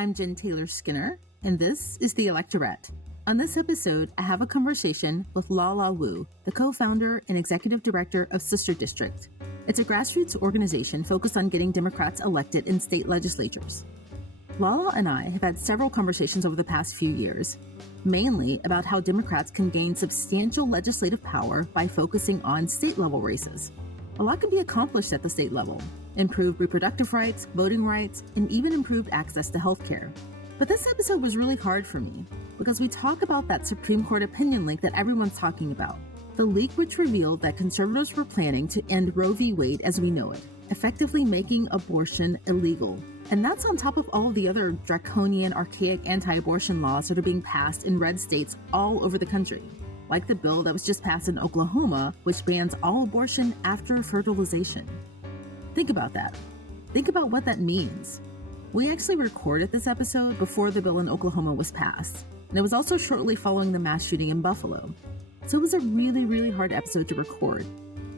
I'm Jen Taylor Skinner, and this is the Electorette. On this episode, I have a conversation with Lala Wu, the co-founder and executive director of Sister District. It's a grassroots organization focused on getting Democrats elected in state legislatures. Lala and I have had several conversations over the past few years, mainly about how Democrats can gain substantial legislative power by focusing on state-level races. A lot can be accomplished at the state level: improved reproductive rights, voting rights, and even improved access to health care. But this episode was really hard for me because we talk about that Supreme Court opinion leak that everyone's talking about. The leak which revealed that conservatives were planning to end Roe v. Wade as we know it, effectively making abortion illegal. And that's on top of all the other draconian, archaic anti-abortion laws that are being passed in red states all over the country, like the bill that was just passed in Oklahoma, which bans all abortion after fertilization. Think about that. Think about what that means. We actually recorded this episode before the bill in Oklahoma was passed, and it was also shortly following the mass shooting in Buffalo. So it was a really, really hard episode to record.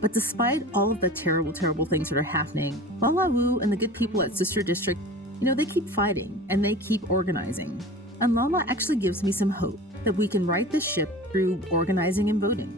But despite all of the terrible, terrible things that are happening, Lala Wu and the good people at Sister District, they keep fighting and they keep organizing. And Lala actually gives me some hope that we can right this ship through organizing and voting.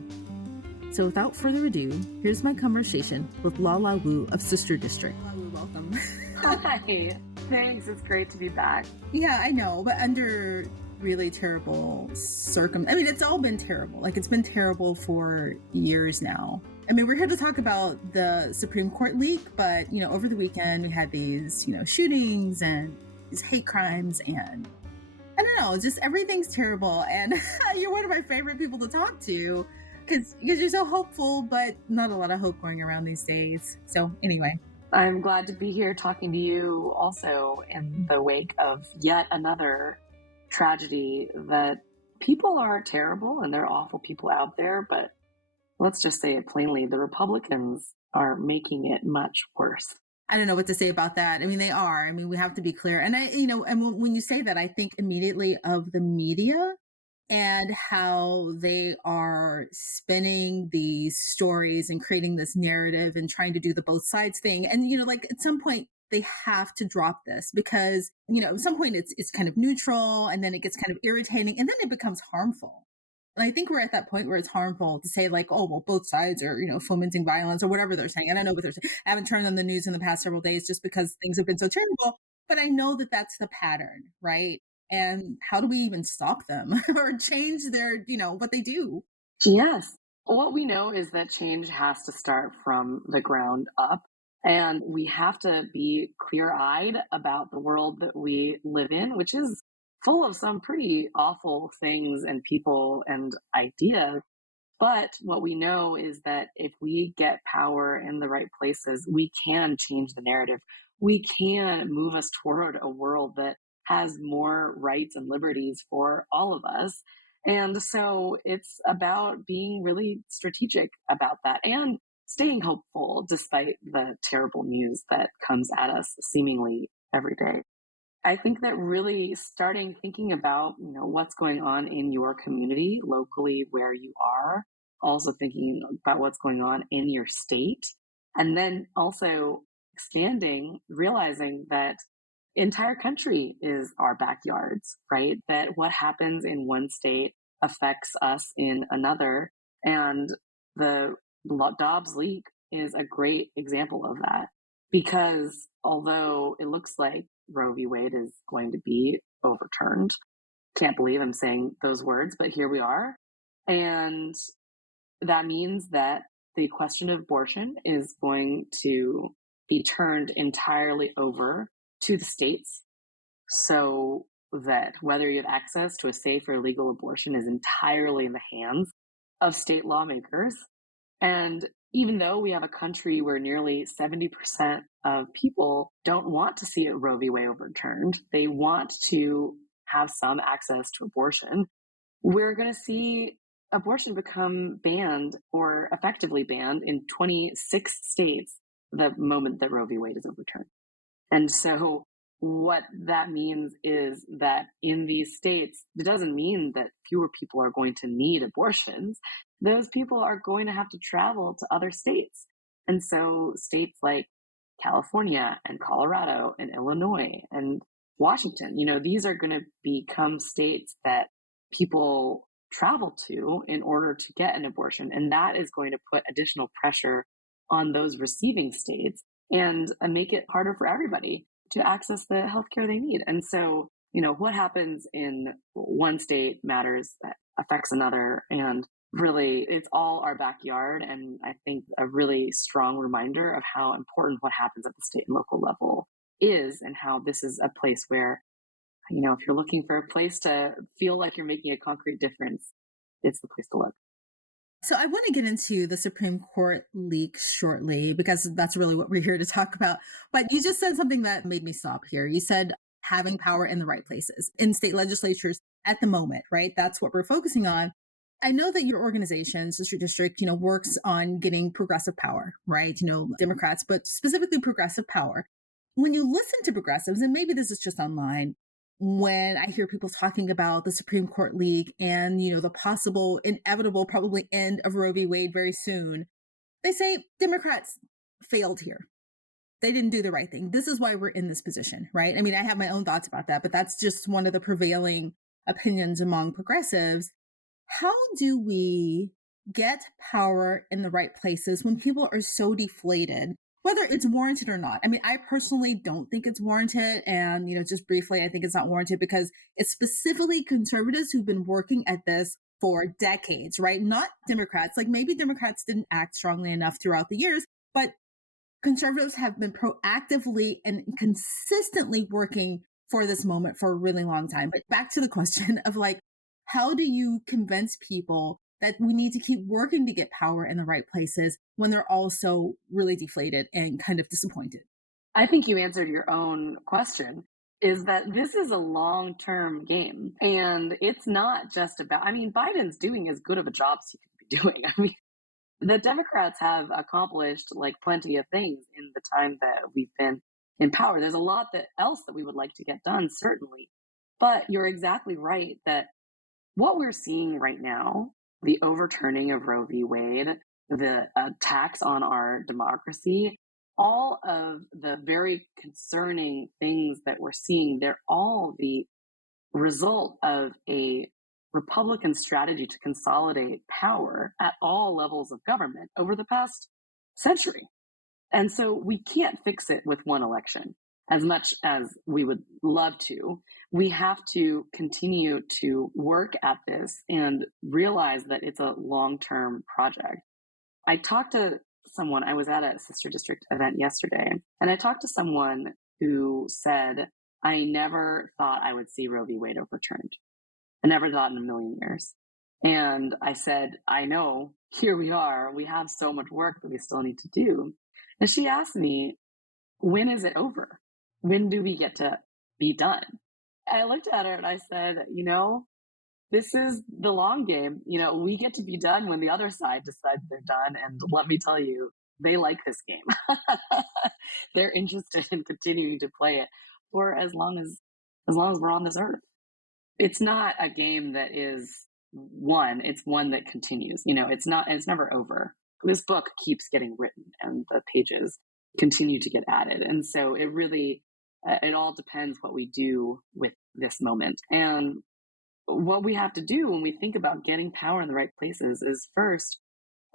So without further ado, here's my conversation with Lala Wu of Sister District. Lala Wu, welcome. Hi, thanks. It's great to be back. Yeah, I know, but under really terrible it's all been terrible. Like, it's been terrible for years now. We're here to talk about the Supreme Court leak, but, over the weekend we had these, shootings and these hate crimes, and I don't know, just everything's terrible. And you're one of my favorite people to talk to because you're so hopeful, but not a lot of hope going around these days. So anyway. I'm glad to be here talking to you also in the wake of yet another tragedy. That people are terrible and there are awful people out there, but let's just say it plainly, the Republicans are making it much worse. I don't know what to say about that. They are. We have to be clear. And when you say that, I think immediately of the media and how they are spinning these stories and creating this narrative and trying to do the both sides thing. And, at some point they have to drop this because, at some point it's kind of neutral and then it gets kind of irritating and then it becomes harmful. And I think we're at that point where it's harmful to say like, oh, well, both sides are, fomenting violence or whatever they're saying. And I know what they're saying. I haven't turned on the news in the past several days just because things have been so terrible. But I know that that's the pattern, right? And how do we even stop them or change their, what they do? Yes. What we know is that change has to start from the ground up. And we have to be clear-eyed about the world that we live in, which is full of some pretty awful things and people and ideas. But what we know is that if we get power in the right places, we can change the narrative. We can move us toward a world that has more rights and liberties for all of us. And so it's about being really strategic about that and staying hopeful despite the terrible news that comes at us seemingly every day. I think that really thinking about, what's going on in your community locally where you are, also thinking about what's going on in your state, and then also expanding, realizing that entire country is our backyards, right? That what happens in one state affects us in another. And the Dobbs leak is a great example of that, because although it looks like Roe v. Wade is going to be overturned, can't believe I'm saying those words, but here we are. And that means that the question of abortion is going to be turned entirely over to the states, so that whether you have access to a safe or legal abortion is entirely in the hands of state lawmakers. And even though we have a country where nearly 70% of people don't want to see Roe v. Wade overturned, they want to have some access to abortion, we're going to see abortion become banned or effectively banned in 26 states the moment that Roe v. Wade is overturned. And so what that means is that in these states, it doesn't mean that fewer people are going to need abortions. Those people are going to have to travel to other states. And so states like California and Colorado and Illinois and Washington. These are going to become states that people travel to in order to get an abortion. And that is going to put additional pressure on those receiving states and make it harder for everybody to access the healthcare they need. And so, what happens in one state matters, that affects another. And really, it's all our backyard. And I think a really strong reminder of how important what happens at the state and local level is, and how this is a place where, if you're looking for a place to feel like you're making a concrete difference, it's the place to look. So I want to get into the Supreme Court leak shortly, because that's really what we're here to talk about. But you just said something that made me stop here. You said having power in the right places in state legislatures at the moment, right? That's what we're focusing on. I know that your organization, Sister District, works on getting progressive power, right? Democrats, but specifically progressive power. When you listen to progressives, and maybe this is just online, when I hear people talking about the Supreme Court leak and, the possible inevitable, probably end of Roe v. Wade very soon, they say Democrats failed here. They didn't do the right thing. This is why we're in this position, right? I mean, I have my own thoughts about that, but that's just one of the prevailing opinions among progressives. How do we get power in the right places when people are so deflated, whether it's warranted or not? I mean, I personally don't think it's warranted. And, just briefly, I think it's not warranted because it's specifically conservatives who've been working at this for decades, right? Not Democrats. Like maybe Democrats didn't act strongly enough throughout the years, but conservatives have been proactively and consistently working for this moment for a really long time. But back to the question of how do you convince people that we need to keep working to get power in the right places when they're also really deflated and kind of disappointed? I think you answered your own question, is that this is a long-term game. And it's not just about, Biden's doing as good of a job as he could be doing. The Democrats have accomplished plenty of things in the time that we've been in power. There's a lot else that we would like to get done, certainly. But you're exactly right that what we're seeing right now, the overturning of Roe v. Wade, the attacks on our democracy, all of the very concerning things that we're seeing, they're all the result of a Republican strategy to consolidate power at all levels of government over the past century. And so we can't fix it with one election as much as we would love to. We have to continue to work at this and realize that it's a long-term project. I talked to someone, I was at a Sister District event yesterday, and I talked to someone who said, I never thought I would see Roe v. Wade overturned. I never thought in a million years. And I said, I know, here we are. We have so much work that we still need to do. And she asked me, when is it over? When do we get to be done? I looked at her and I said, this is the long game. We get to be done when the other side decides they're done. And let me tell you, they like this game. They're interested in continuing to play it for as long as we're on this earth. It's not a game that is won. It's one that continues. It's never over. This book keeps getting written and the pages continue to get added. And so it really, it all depends what we do with this moment. And what we have to do when we think about getting power in the right places is first,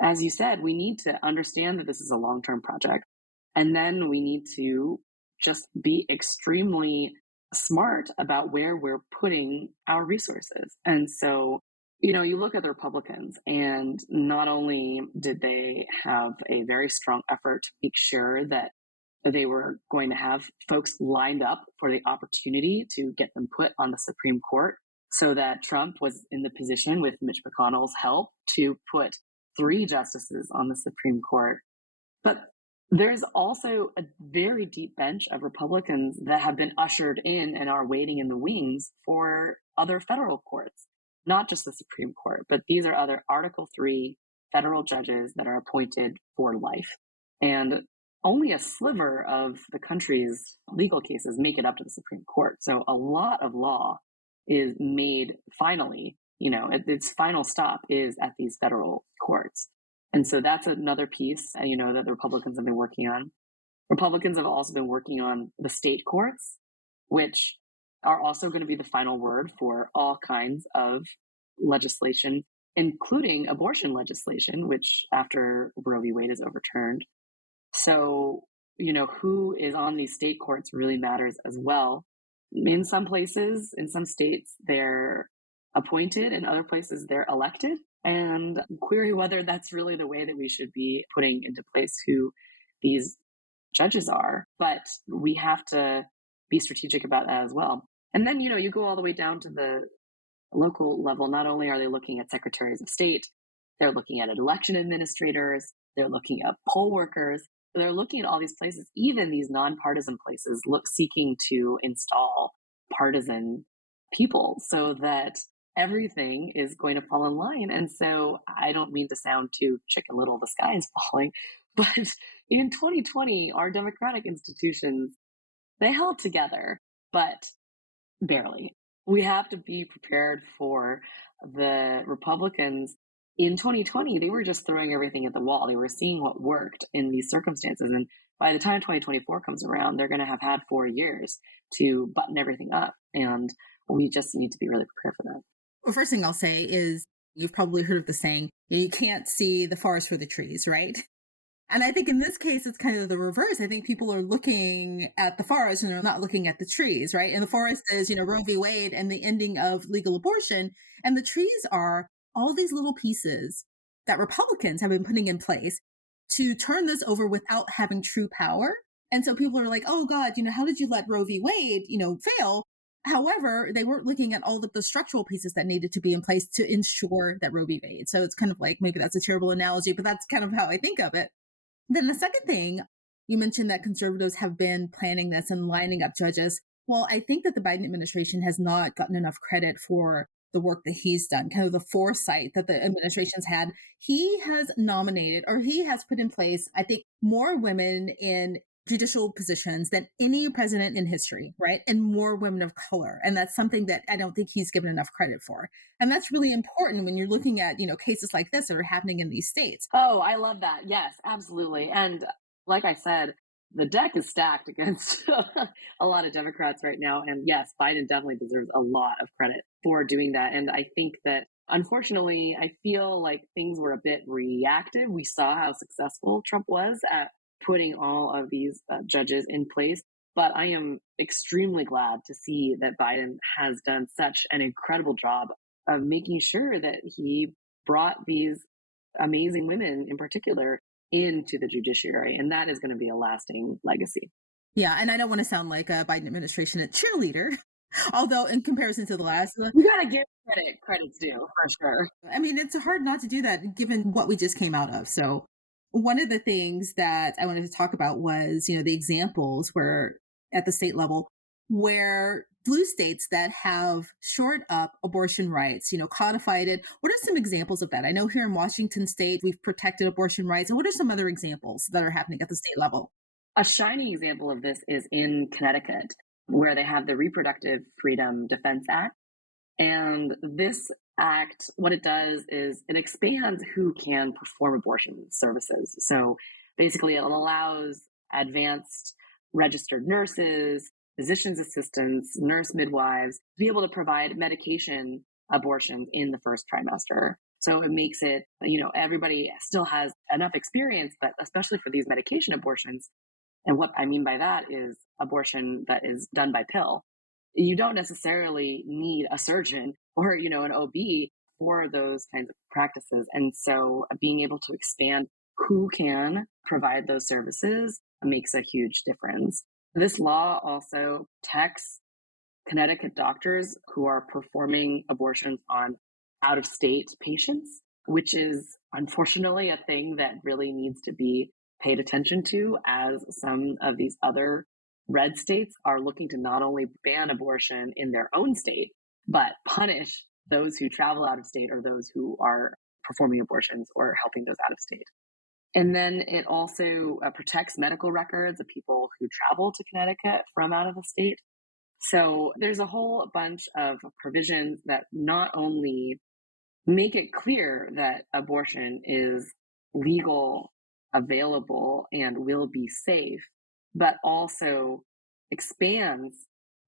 as you said, we need to understand that this is a long-term project. And then we need to just be extremely smart about where we're putting our resources. And so, you look at the Republicans, and not only did they have a very strong effort to make sure that they were going to have folks lined up for the opportunity to get them put on the Supreme Court, so that Trump was in the position with Mitch McConnell's help to put 3 justices on the Supreme Court. But there's also a very deep bench of Republicans that have been ushered in and are waiting in the wings for other federal courts, not just the Supreme Court, but these are other Article 3 federal judges that are appointed for life. And only a sliver of the country's legal cases make it up to the Supreme Court. So a lot of law is made finally, its final stop is at these federal courts. And so that's another piece, that the Republicans have been working on. Republicans have also been working on the state courts, which are also going to be the final word for all kinds of legislation, including abortion legislation, which after Roe v. Wade is overturned. So, who is on these state courts really matters as well. In some places, in some states, they're appointed, in other places, they're elected. And query whether that's really the way that we should be putting into place who these judges are. But we have to be strategic about that as well. And then, you go all the way down to the local level. Not only are they looking at secretaries of state, they're looking at election administrators, they're looking at poll workers, they're looking at all these places, even these nonpartisan places, seeking to install partisan people so that everything is going to fall in line. And so I don't mean to sound too Chicken Little, the sky is falling, but in 2020, our democratic institutions, they held together, but barely. We have to be prepared for the Republicans. In 2020, they were just throwing everything at the wall. They were seeing what worked in these circumstances. And by the time 2024 comes around, they're going to have had 4 years to button everything up. And we just need to be really prepared for that. Well, first thing I'll say is you've probably heard of the saying, you can't see the forest for the trees, right? And I think in this case, it's kind of the reverse. I think people are looking at the forest and they're not looking at the trees, right? And the forest is, Roe v. Wade and the ending of legal abortion. And the trees are all these little pieces that Republicans have been putting in place to turn this over without having true power. And so people are like, oh God, how did you let Roe v. Wade, fail? However, they weren't looking at all of the structural pieces that needed to be in place to ensure that Roe v. Wade. So it's kind of like, maybe that's a terrible analogy, but that's kind of how I think of it. Then the second thing, you mentioned that conservatives have been planning this and lining up judges. Well, I think that the Biden administration has not gotten enough credit for the work that he's done, kind of the foresight that the administration's had. He has nominated, or he has put in place, I think, more women in judicial positions than any president in history, right? And more women of color. And that's something that I don't think he's given enough credit for. And that's really important when you're looking at, cases like this that are happening in these states. Oh, I love that. Yes, absolutely. And like I said, the deck is stacked against a lot of Democrats right now. And yes, Biden definitely deserves a lot of credit for doing that. And I think that, unfortunately, I feel like things were a bit reactive. We saw how successful Trump was at putting all of these judges in place. But I am extremely glad to see that Biden has done such an incredible job of making sure that he brought these amazing women in particular into the judiciary. And that is going to be a lasting legacy. Yeah. And I don't want to sound like a Biden administration cheerleader, although in comparison to the last, you got to give credit's due for sure. I mean, it's hard not to do that given what we just came out of. So one of the things that I wanted to talk about was, the examples where at the state level, where blue states that have shored up abortion rights, codified it. What are some examples of that? I know here in Washington state, we've protected abortion rights. And what are some other examples that are happening at the state level? A shining example of this is in Connecticut, where they have the Reproductive Freedom Defense Act. And this act, what it does is it expands who can perform abortion services. So basically, it allows advanced registered nurses, physician's assistants, nurse midwives to be able to provide medication abortions in the first trimester. So it makes it, everybody still has enough experience, but especially for these medication abortions. And what I mean by that is abortion that is done by pill. You don't necessarily need a surgeon or, an OB for those kinds of practices. And so being able to expand who can provide those services makes a huge difference. This law also protects Connecticut doctors who are performing abortions on out-of-state patients, which is unfortunately a thing that really needs to be paid attention to, as some of these other red states are looking to not only ban abortion in their own state, but punish those who travel out of state or those who are performing abortions or helping those out of state. And then it also protects medical records of people who travel to Connecticut from out of the state. So there's a whole bunch of provisions that not only make it clear that abortion is legal, available, and will be safe, but also expands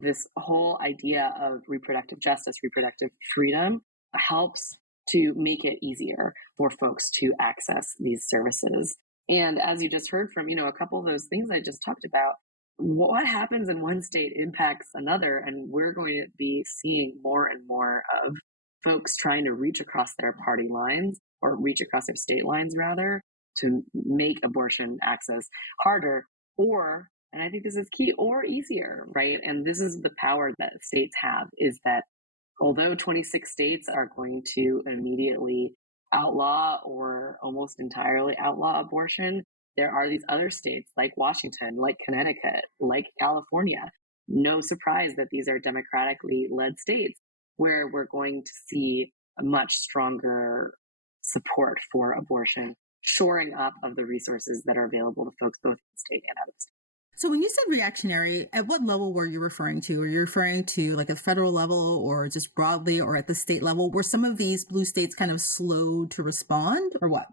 This whole idea of reproductive justice, reproductive freedom helps to make it easier for folks to access these services. And as you just heard from, a couple of those things I just talked about, what happens in one state impacts another. And we're going to be seeing more and more of folks trying to reach across their party lines or reach across their state lines, rather, to make abortion access harder or, and I think this is key, or easier, right? And this is the power that states have, is that although 26 states are going to immediately outlaw or almost entirely outlaw abortion, there are these other states like Washington, like Connecticut, like California. No surprise that these are democratically led states where we're going to see a much stronger support for abortion, shoring up of the resources that are available to folks both in the state and out of the state. So when you said reactionary, at what level were you referring to? Are you referring to like a federal level or just broadly or at the state level? Were some of these blue states kind of slow to respond or what?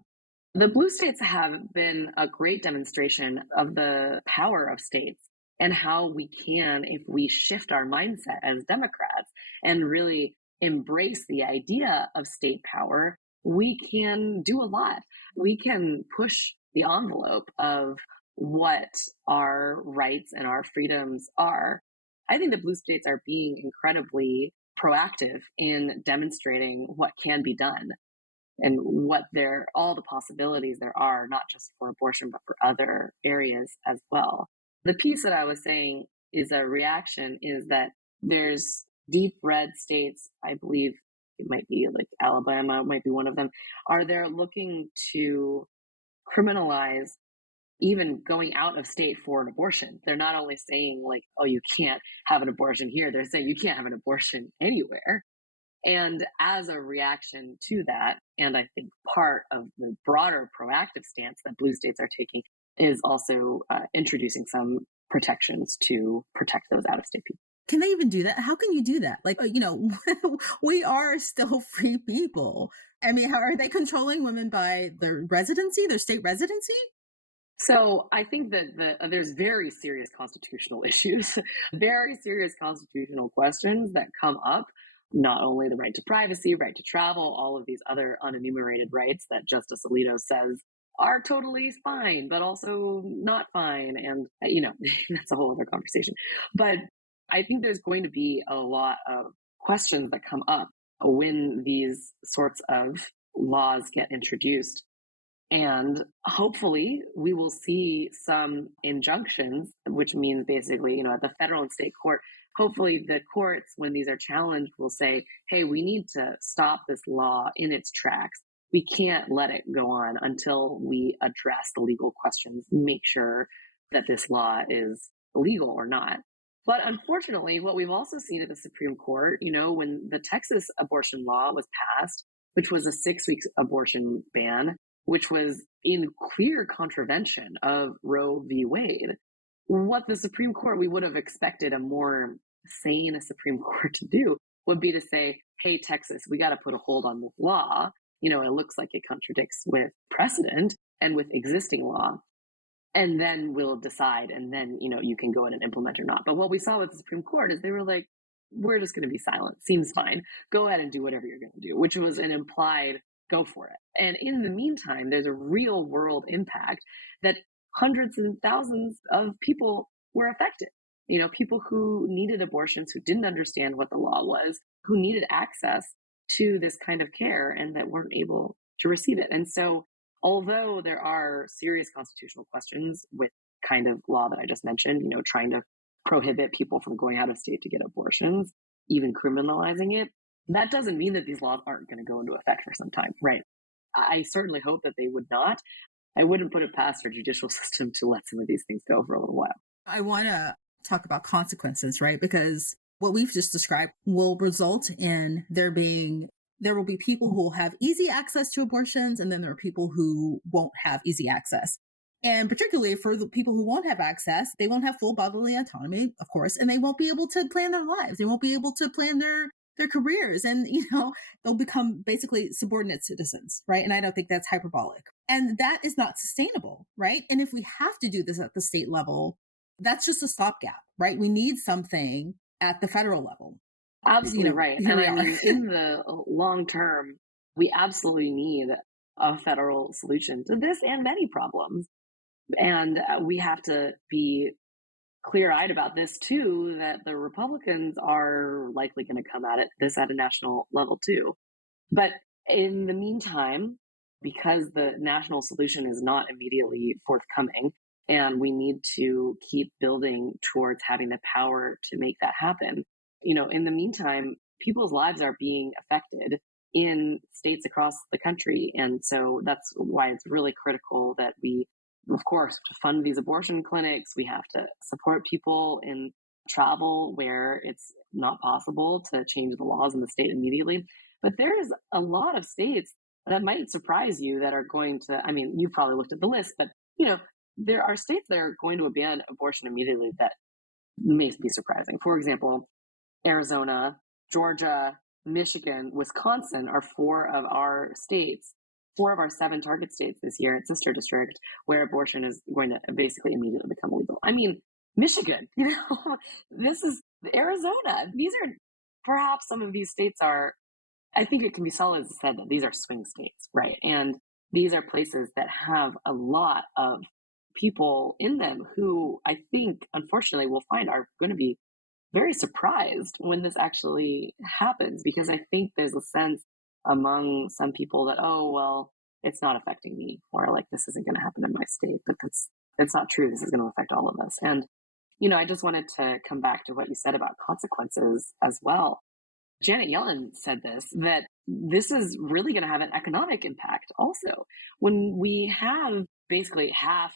The blue states have been a great demonstration of the power of states and how we can, if we shift our mindset as Democrats and really embrace the idea of state power, we can do a lot. We can push the envelope of what our rights and our freedoms are. I think the blue states are being incredibly proactive in demonstrating what can be done and what all the possibilities there are, not just for abortion, but for other areas as well. The piece that I was saying is a reaction is that there's deep red states, I believe it might be like Alabama, might be one of them, are there looking to criminalize even going out of state for an abortion. They're not only saying like, oh, you can't have an abortion here, they're saying you can't have an abortion anywhere. And as a reaction to that, and I think part of the broader proactive stance that blue states are taking is also introducing some protections to protect those out-of-state people. Can they even do that? How can you do that? Like, we are still free people. I mean, how are they controlling women by their residency, their state residency? So I think that there's very serious constitutional issues, very serious constitutional questions that come up. Not only the right to privacy, right to travel, all of these other unenumerated rights that Justice Alito says are totally fine, but also not fine. And, that's a whole other conversation. But I think there's going to be a lot of questions that come up when these sorts of laws get introduced. And hopefully we will see some injunctions, which means basically, at the federal and state court, hopefully the courts, when these are challenged, will say, hey, we need to stop this law in its tracks. We can't let it go on until we address the legal questions, make sure that this law is legal or not. But unfortunately, what we've also seen at the Supreme Court, when the Texas abortion law was passed, which was a 6-week abortion ban, which was in clear contravention of Roe v. Wade, what the Supreme Court, we would have expected a more sane Supreme Court to do would be to say, hey, Texas, we got to put a hold on this law. It looks like it contradicts with precedent and with existing law. And then we'll decide, and then, you can go in and implement or not. But what we saw with the Supreme Court is they were like, we're just going to be silent. Seems fine. Go ahead and do whatever you're going to do, which was an implied go for it. And in the meantime, there's a real world impact that hundreds and thousands of people were affected. People who needed abortions, who didn't understand what the law was, who needed access to this kind of care and that weren't able to receive it. And so, although there are serious constitutional questions with kind of law that I just mentioned, trying to prohibit people from going out of state to get abortions, even criminalizing it, that doesn't mean that these laws aren't going to go into effect for some time, right? I certainly hope that they would not. I wouldn't put it past our judicial system to let some of these things go for a little while. I want to talk about consequences, right? Because what we've just described will result in there will be people who will have easy access to abortions, and then there are people who won't have easy access. And particularly for the people who won't have access, they won't have full bodily autonomy, of course, and they won't be able to plan their lives. They won't be able to plan their careers, and they'll become basically subordinate citizens, right? And I don't think that's hyperbolic, and that is not sustainable, right? And if we have to do this at the state level, that's just a stopgap, right? We need something at the federal level. Absolutely right. Here And we I are. mean, in the long term, we absolutely need a federal solution to this and many problems. And we have to be clear eyed about this too, that the Republicans are likely going to come at this at a national level too. But in the meantime, because the national solution is not immediately forthcoming, and we need to keep building towards having the power to make that happen, in the meantime, people's lives are being affected in states across the country. And so that's why it's really critical that we, of course, to fund these abortion clinics. We have to support people in travel where it's not possible to change the laws in the state immediately. But there's a lot of states that might surprise you that are going to, I mean, you've probably looked at the list, but there are states that are going to ban abortion immediately that may be surprising. For example, Arizona, Georgia, Michigan, Wisconsin are four of our 7 target states this year at Sister District, where abortion is going to basically immediately become illegal. I mean, Michigan, this is Arizona. These are perhaps some of these states are, I think it can be solidly said that these are swing states, right? And these are places that have a lot of people in them who I think, unfortunately, we'll find are going to be very surprised when this actually happens, because I think there's a sense among some people that, oh, well, it's not affecting me, or like this isn't going to happen in my state, but that's not true. This is going to affect all of us. And, I just wanted to come back to what you said about consequences as well. Janet Yellen said that this is really going to have an economic impact also. When we have basically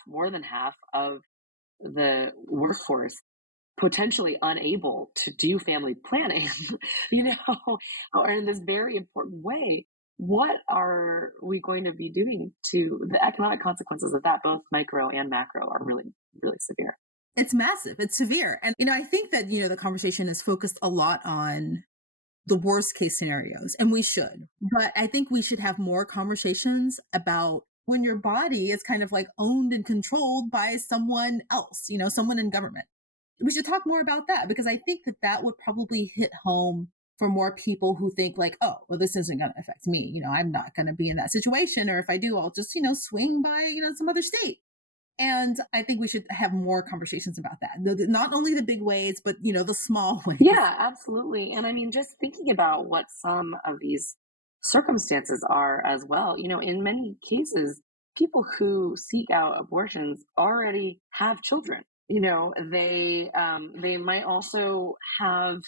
more than half of the workforce potentially unable to do family planning, or in this very important way, what are we going to be doing to the economic consequences of that, both micro and macro, are really, really severe. It's massive. It's severe. And, I think that, the conversation is focused a lot on the worst case scenarios, and we should. But I think we should have more conversations about when your body is kind of like owned and controlled by someone else, someone in government. We should talk more about that, because I think that would probably hit home for more people who think like, oh, well, this isn't going to affect me. I'm not going to be in that situation. Or if I do, I'll just, swing by, some other state. And I think we should have more conversations about that. Not only the big ways, but, the small ways. Yeah, absolutely. And I mean, just thinking about what some of these circumstances are as well, in many cases, people who seek out abortions already have children. They might also have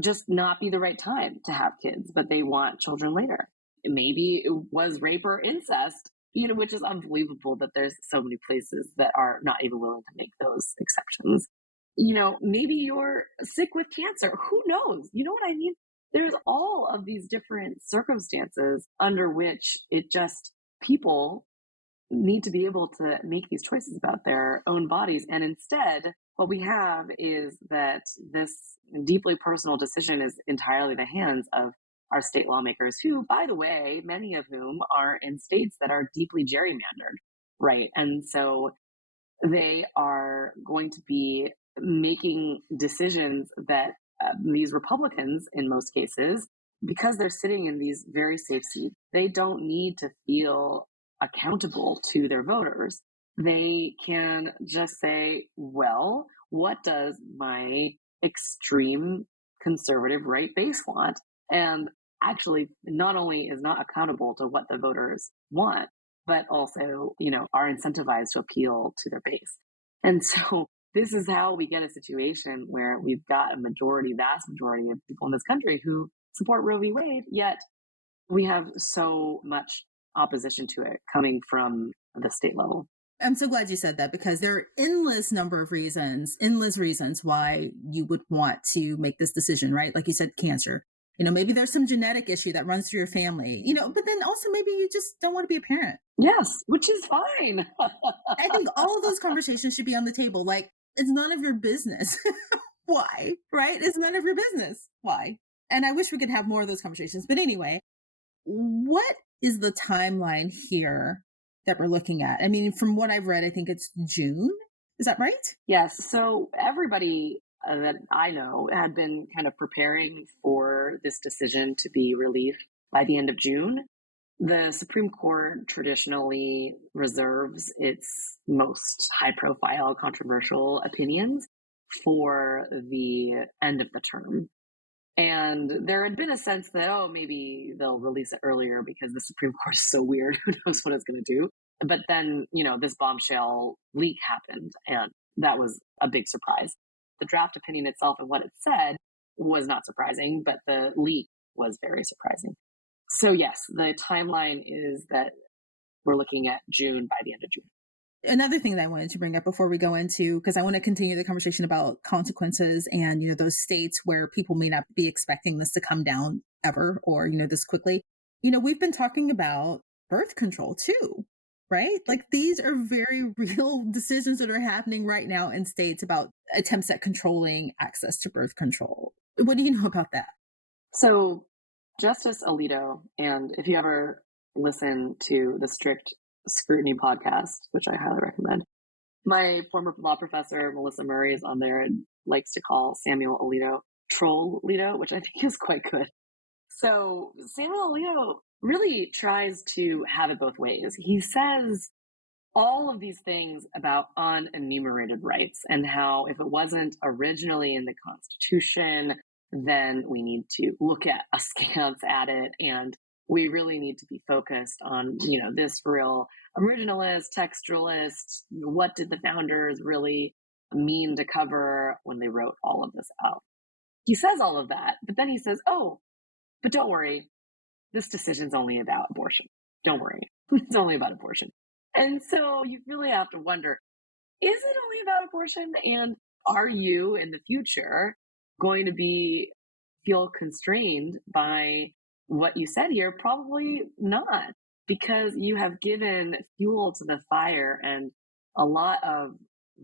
just not be the right time to have kids, but they want children later. Maybe it was rape or incest, which is unbelievable that there's so many places that are not even willing to make those exceptions. Maybe you're sick with cancer. Who knows? You know what I mean? There's all of these different circumstances under which people need to be able to make these choices about their own bodies. And instead, what we have is that this deeply personal decision is entirely in the hands of our state lawmakers, who, by the way, many of whom are in states that are deeply gerrymandered, right? And so they are going to be making decisions that these Republicans, in most cases, because they're sitting in these very safe seats, they don't need to feel accountable to their voters. They can just say, well, what does my extreme conservative right base want? And actually, not only is not accountable to what the voters want, but also, are incentivized to appeal to their base. And so this is how we get a situation where we've got a vast majority of people in this country who support Roe v. Wade, yet we have so much opposition to it coming from the state level. I'm so glad you said that, because there are endless reasons why you would want to make this decision, right? Like you said, cancer. Maybe there's some genetic issue that runs through your family, but then also maybe you just don't want to be a parent. Yes, which is fine. I think all of those conversations should be on the table. Like, it's none of your business. Why? Right? It's none of your business. Why? And I wish we could have more of those conversations. But anyway, what is the timeline here that we're looking at? I mean, from what I've read, I think it's June. Is that right? Yes. So everybody that I know had been kind of preparing for this decision to be released by the end of June. The Supreme Court traditionally reserves its most high profile, controversial opinions for the end of the term. And there had been a sense that, oh, maybe they'll release it earlier because the Supreme Court is so weird. Who knows what it's going to do? But then, this bombshell leak happened, and that was a big surprise. The draft opinion itself and what it said was not surprising, but the leak was very surprising. So yes, the timeline is that we're looking at June, by the end of June. Another thing that I wanted to bring up before we go into, because I want to continue the conversation about consequences and, those states where people may not be expecting this to come down ever or, this quickly. We've been talking about birth control too, right? Like these are very real decisions that are happening right now in states about attempts at controlling access to birth control. What do you know about that? So Justice Alito, and if you ever listen to the Strict Scrutiny podcast, which I highly recommend, my former law professor, Melissa Murray, is on there and likes to call Samuel Alito Troll Alito, which I think is quite good. So Samuel Alito really tries to have it both ways. He says all of these things about unenumerated rights and how if it wasn't originally in the Constitution, then we need to look at askance at it, and we really need to be focused on, this real originalist, textualist, what did the founders really mean to cover when they wrote all of this out? He says all of that, but then he says, oh, but don't worry, this decision's only about abortion. Don't worry, it's only about abortion. And so you really have to wonder, is it only about abortion? And are you in the future going to feel constrained by what you said here? Probably not, because you have given fuel to the fire and a lot of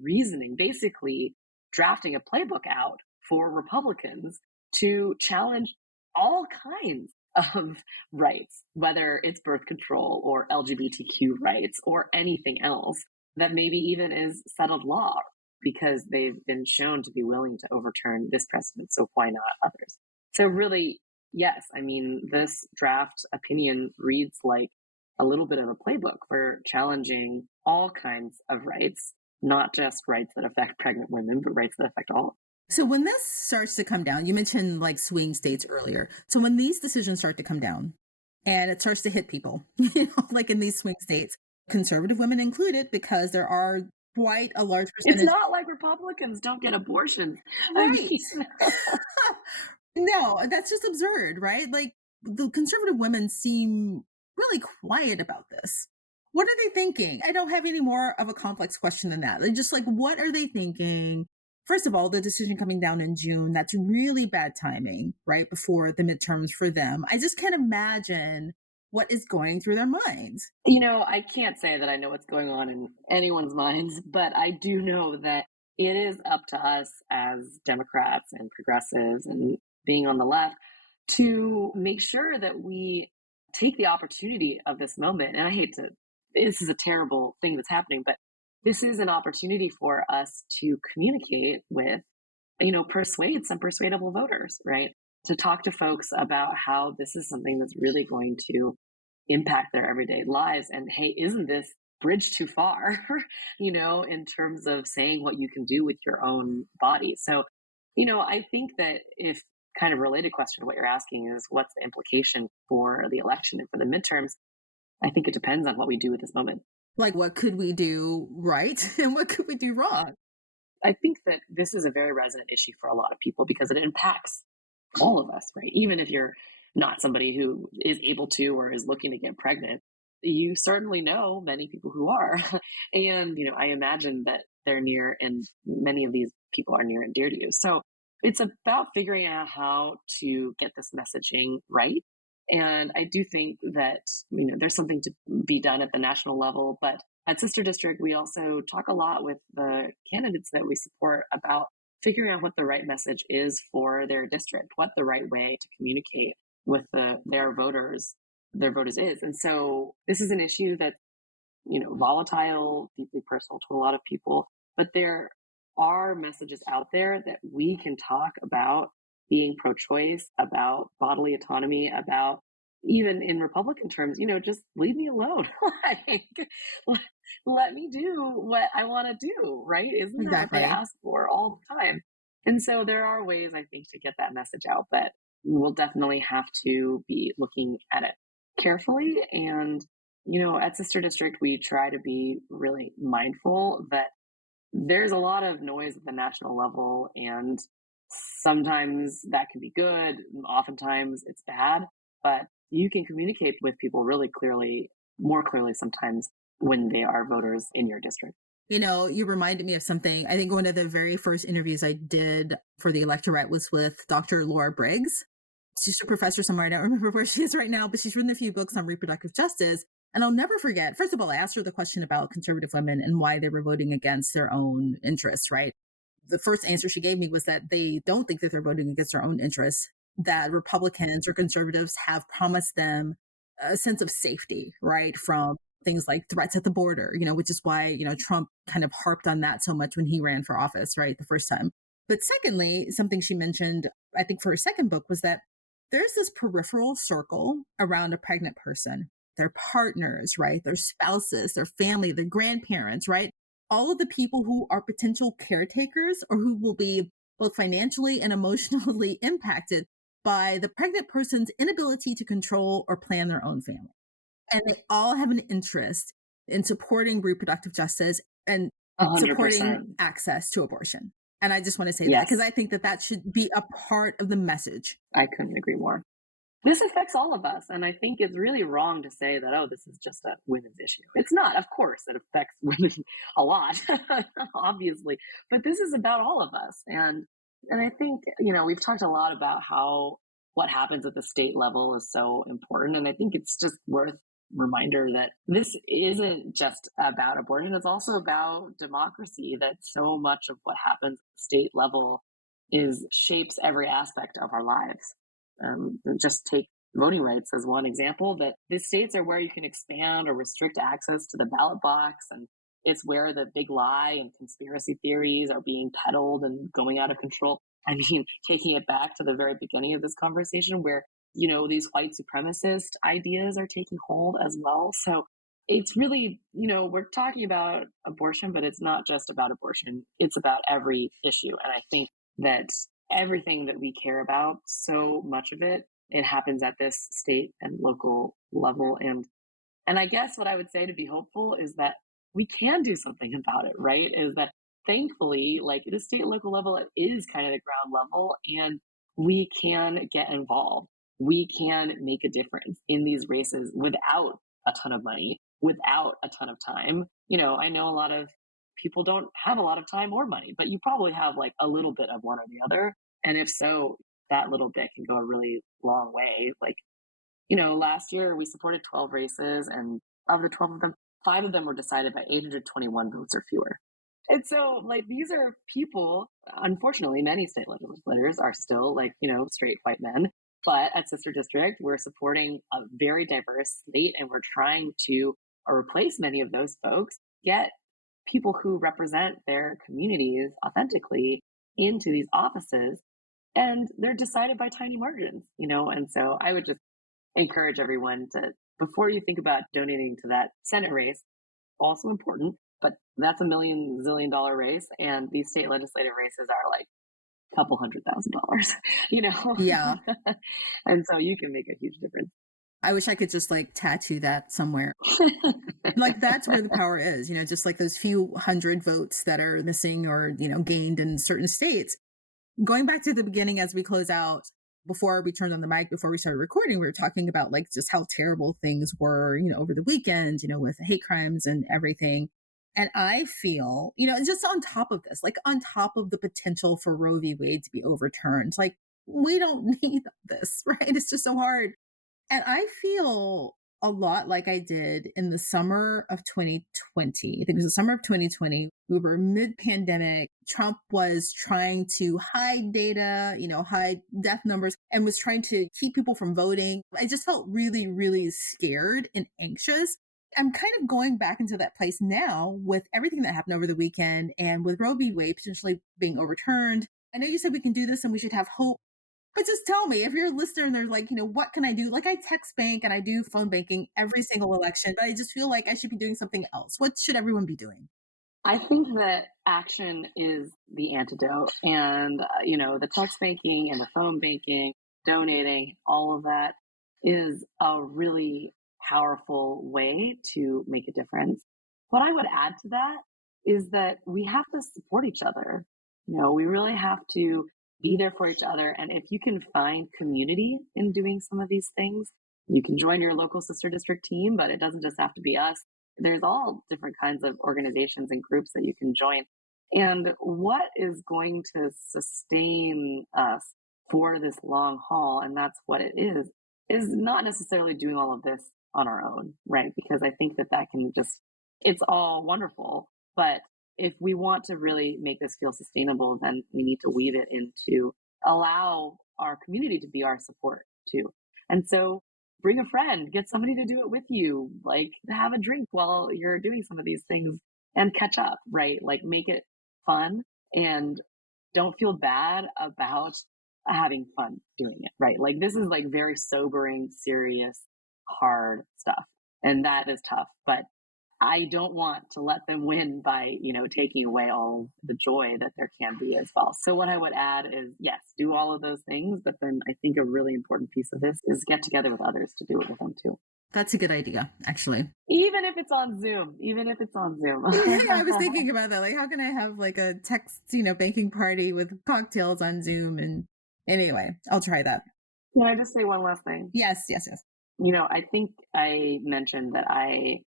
reasoning, basically drafting a playbook out for Republicans to challenge all kinds of rights, whether it's birth control or LGBTQ rights or anything else that maybe even is settled law, because they've been shown to be willing to overturn this precedent. So why not others? So really, yes, this draft opinion reads like a little bit of a playbook for challenging all kinds of rights, not just rights that affect pregnant women, but rights that affect all. So when this starts to come down, you mentioned like swing states earlier. So when these decisions start to come down and it starts to hit people, like in these swing states, conservative women included, because there are quite a large percentage. It's not like Republicans don't get abortions. Right. No, that's just absurd, right? Like the conservative women seem really quiet about this. What are they thinking? I don't have any more of a complex question than that. Like, just like, what are they thinking? First of all, the decision coming down in June, that's really bad timing, right? Before the midterms for them. I just can't imagine what is going through their minds. I can't say that I know what's going on in anyone's minds, but I do know that it is up to us as Democrats and progressives and being on the left to make sure that we take the opportunity of this moment. And this is a terrible thing that's happening, but this is an opportunity for us to communicate with, persuade some persuadable voters, right? To talk to folks about how this is something that's really going to impact their everyday lives. And hey, isn't this bridge too far, in terms of saying what you can do with your own body? So, I think that if kind of related question to what you're asking is what's the implication for the election and for the midterms, I think it depends on what we do at this moment. Like, what could we do right and what could we do wrong? I think that this is a very resonant issue for a lot of people because it impacts all of us, right? Even if you're not somebody who is able to or is looking to get pregnant, you certainly know many people who are. And, I imagine that they're near, and many of these people are near and dear to you. So it's about figuring out how to get this messaging right. And I do think that, there's something to be done at the national level, but at Sister District, we also talk a lot with the candidates that we support about figuring out what the right message is for their district, what the right way to communicate with their voters is. And so this is an issue that, volatile, deeply personal to a lot of people, but there our messages out there that we can talk about being pro-choice, about bodily autonomy, about even in Republican terms, just leave me alone. like, let, let me do what I want to do, right? Isn't that what they Exactly. ask for all the time? And so there are ways, I think, to get that message out, but we'll definitely have to be looking at it carefully. And, at Sister District, we try to be really mindful that there's a lot of noise at the national level, and sometimes that can be good, oftentimes it's bad, but you can communicate with people really clearly, more clearly sometimes, when they are voters in your district. You reminded me of something. I think one of the very first interviews I did for the Electorette was with Dr. Laura Briggs. She's a professor somewhere. I don't remember where she is right now, but she's written a few books on reproductive justice. And I'll never forget, first of all, I asked her the question about conservative women and why they were voting against their own interests, right? The first answer she gave me was that they don't think that they're voting against their own interests, that Republicans or conservatives have promised them a sense of safety, right? From things like threats at the border, which is why, Trump kind of harped on that so much when he ran for office, right? The first time. But secondly, something she mentioned, I think for her second book, was that there's this peripheral circle around a pregnant person, their partners, right? Their spouses, their family, their grandparents, right? All of the people who are potential caretakers or who will be both financially and emotionally impacted by the pregnant person's inability to control or plan their own family. And they all have an interest in supporting reproductive justice and 100%. supporting access to abortion. And I just want to say that Yes, because I think that that should be a part of the message. I couldn't agree more. This affects all of us. And I think it's really wrong to say that, oh, this is just a women's issue. It's not. Of course, it affects women a lot, obviously. But this is about all of us. And I think, we've talked a lot about how what happens at the state level is so important. And I think it's just worth reminder that this isn't just about abortion, it's also about democracy, that so much of what happens at the state level is shapes every aspect of our lives. Just take voting rights as one example, that the states are where you can expand or restrict access to the ballot box, and it's where the big lie and conspiracy theories are being peddled and going out of control. I mean, taking it back to the very beginning of this conversation, where these white supremacist ideas are taking hold as well. So it's really, we're talking about abortion, but it's not just about abortion. It's about every issue. And I think that everything that we care about, so much of it happens at this state and local level. And I guess what I would say to be hopeful is that we can do something about it, right? Is that thankfully, like the state and local level, it is kind of the ground level, and we can get involved. We can make a difference in these races without a ton of money, without a ton of time. I know a lot of people don't have a lot of time or money, but you probably have like a little bit of one or the other. And if so, that little bit can go a really long way. Like, last year we supported 12 races, and of the 12 of them, 5 of them were decided by 821 votes or fewer. And so, like, these are people, unfortunately, many state legislators are still, like, straight white men. But at Sister District, we're supporting a very diverse slate, and we're trying to replace many of those folks, get people who represent their communities authentically into these offices. And they're decided by tiny margins, And so I would just encourage everyone to, before you think about donating to that Senate race, also important, but that's a $1 million-zillion race. And these state legislative races are like a couple $100,000, Yeah. And so you can make a huge difference. I wish I could just like tattoo that somewhere. Like that's where the power is, just like those few hundred votes that are missing or, gained in certain states. Going back to the beginning as we close out, before we turned on the mic, before we started recording, we were talking about like just how terrible things were, over the weekend, with hate crimes and everything. And I feel, just on top of this, like on top of the potential for Roe v. Wade to be overturned, like we don't need this, right? It's just so hard. And I feel a lot like I did in the summer of 2020. I think it was the summer of 2020. We were mid-pandemic. Trump was trying to hide data, hide death numbers, and was trying to keep people from voting. I just felt really, really scared and anxious. I'm kind of going back into that place now with everything that happened over the weekend and with Roe v. Wade potentially being overturned. I know you said we can do this and we should have hope, but just tell me if you're a listener and they're like, what can I do? Like I text bank and I do phone banking every single election, but I just feel like I should be doing something else. What should everyone be doing? I think that action is the antidote. And, the text banking and the phone banking, donating, all of that is a really powerful way to make a difference. What I would add to that is that we have to support each other. We really have to be there for each other. And if you can find community in doing some of these things, you can join your local sister district team, but it doesn't just have to be us. There's all different kinds of organizations and groups that you can join. And what is going to sustain us for this long haul, and that's what it is not necessarily doing all of this on our own, right? Because I think that can it's all wonderful. But if we want to really make this feel sustainable, then we need to weave it into allow our community to be our support too. And so bring a friend, get somebody to do it with you, like have a drink while you're doing some of these things and catch up, right? Like make it fun and don't feel bad about having fun doing it, right? Like this is like very sobering, serious, hard stuff. And that is tough, but I don't want to let them win by, taking away all the joy that there can be as well. So what I would add is, yes, do all of those things. But then I think a really important piece of this is get together with others to do it with them too. That's a good idea, actually. Even if it's on Zoom. Yeah, I was thinking about that. Like, how can I have like a text, banking party with cocktails on Zoom? And anyway, I'll try that. Can I just say one last thing? Yes. I think I mentioned that I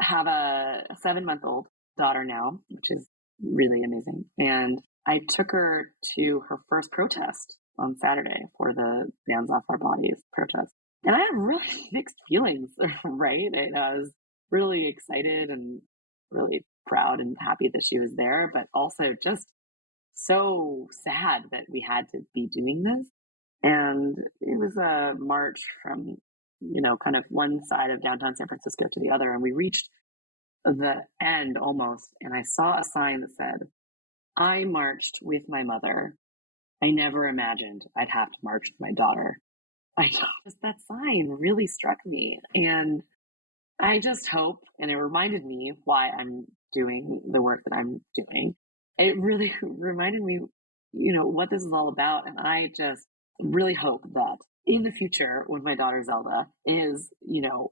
have a 7-month-old daughter now, which is really amazing. And I took her to her first protest on Saturday for the Bands Off Our Bodies protest. And I have really mixed feelings, right? And I was really excited and really proud and happy that she was there, but also just so sad that we had to be doing this. And it was a march from kind of one side of downtown San Francisco to the other. And we reached the end almost. And I saw a sign that said, "I marched with my mother. I never imagined I'd have to march with my daughter." That sign really struck me. And I just hope, and it reminded me why I'm doing the work that I'm doing. It really reminded me, what this is all about. And I just really hope that in the future, when my daughter Zelda is,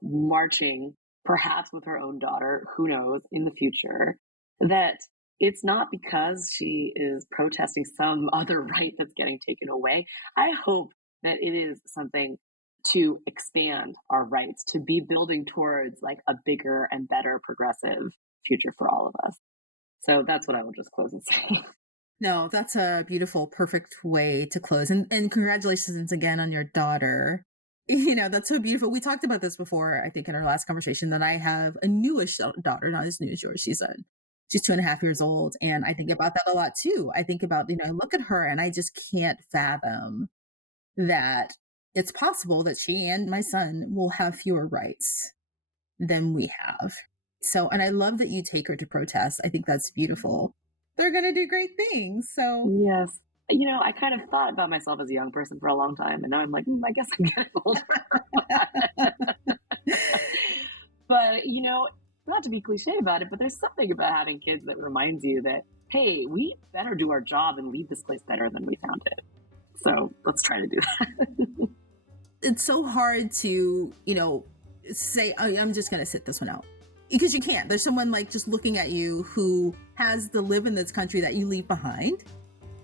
marching, perhaps with her own daughter, who knows, in the future, that it's not because she is protesting some other right that's getting taken away. I hope that it is something to expand our rights, to be building towards like a bigger and better progressive future for all of us. So that's what I will just close and say. No, that's a beautiful, perfect way to close. And congratulations again on your daughter. That's so beautiful. We talked about this before, I think, in our last conversation, that I have a newish daughter, not as new as yours. She's 2.5 years old. And I think about that a lot too. I think about, I look at her and I just can't fathom that it's possible that she and my son will have fewer rights than we have. So, and I love that you take her to protest. I think that's beautiful. They're going to do great things. So yes. I kind of thought about myself as a young person for a long time. And now I'm like, I guess I'm getting older. But, not to be cliche about it, but there's something about having kids that reminds you that, hey, we better do our job and leave this place better than we found it. So let's try to do that. It's so hard to, say, oh, I'm just going to sit this one out. Because you can't. There's someone like just looking at you who has to live in this country that you leave behind.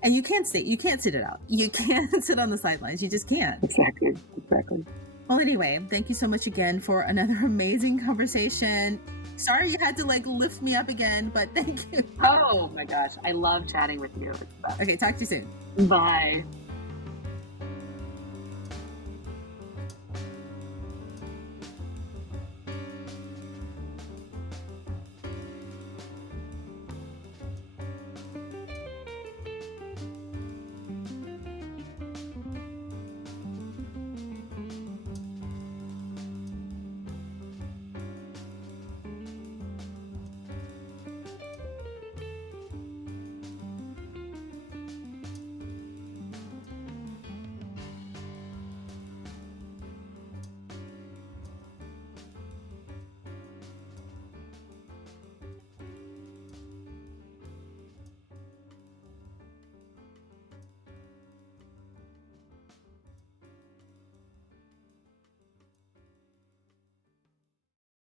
And you can't sit it out. You can't sit on the sidelines. You just can't. Exactly. Well, anyway, thank you so much again for another amazing conversation. Sorry you had to lift me up again, but thank you. Oh my gosh. I love chatting with you. Okay, talk to you soon. Bye.